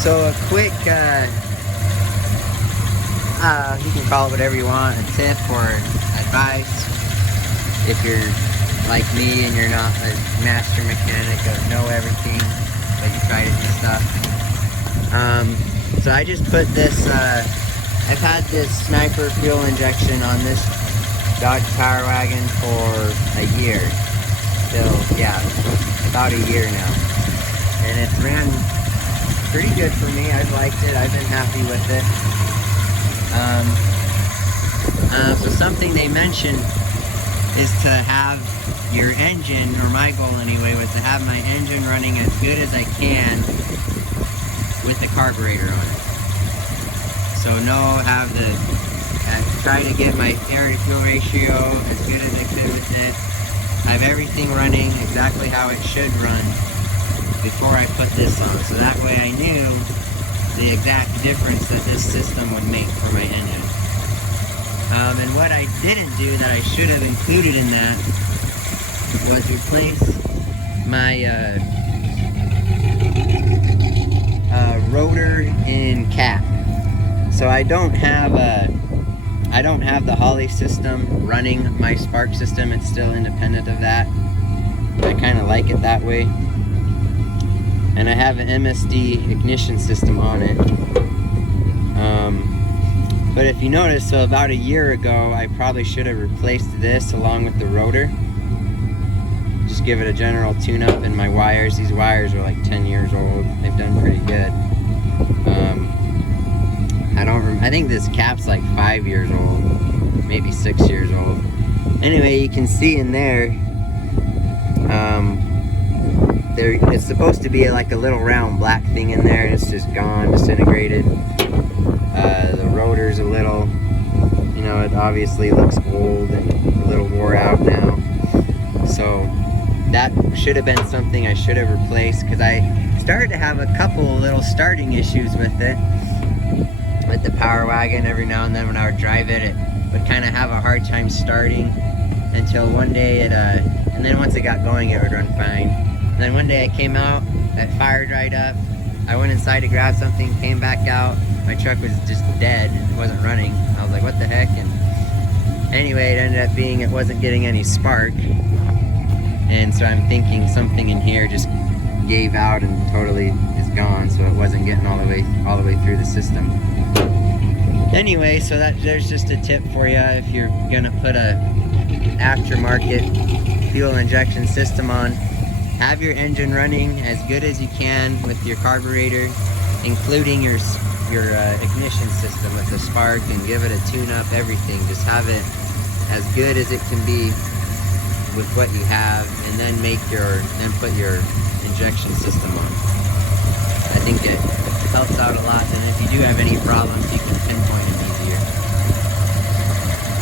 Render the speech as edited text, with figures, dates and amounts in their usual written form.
So a quick, you can call it whatever you want, a tip or advice. If you're like me and you're not a master mechanic of know everything, but you try to do stuff. So I just put this, I've had this sniper fuel injection on this Dodge Power Wagon for a year. Still, yeah, about a year now. And it's ran pretty good for me. I've liked it. I've been happy with it. So something they mentioned is to have your engine, or my goal anyway, was to have my engine running as good as I can with the carburetor on it. So try to get my air to fuel ratio as good as I could with it. Have everything running exactly how it should run before I put this on. So that way I knew the exact difference that this system would make for my engine. And what I didn't do that I should have included in that was replace my rotor and cap. So I don't have the Holley system running my spark system. It's still independent of that. I kind of like it that way. And I have an MSD ignition system on it. But if you notice, so about a year ago, I probably should have replaced this along with the rotor. Just give it a general tune-up. And my wires, these wires are like 10 years old. They've done pretty good. I think this cap's like 5 years old, maybe 6 years old. Anyway, you can see in there, it's supposed to be like a little round black thing in there, and it's just gone, disintegrated. The rotor's a little, it obviously looks old and a little wore out now. So that should have been something I should have replaced, because I started to have a couple little starting issues with it. With the Power Wagon, every now and then when I would drive it, it would kind of have a hard time starting until one day and then once it got going, it would run fine. And then one day I came out, that fire dried up, I went inside to grab something, came back out, my truck was just dead, it wasn't running. I was like, what the heck? And anyway, it ended up being it wasn't getting any spark, and so I'm thinking something in here just gave out and totally is gone, so it wasn't getting all the way through the system. Anyway, so there's just a tip for you if you're gonna put a aftermarket fuel injection system on. Have your engine running as good as you can with your carburetor, including your ignition system with the spark, and give it a tune-up, everything. Just have it as good as it can be with what you have, and then put your injection system on. I think it helps out a lot, and if you do have any problems, you can pinpoint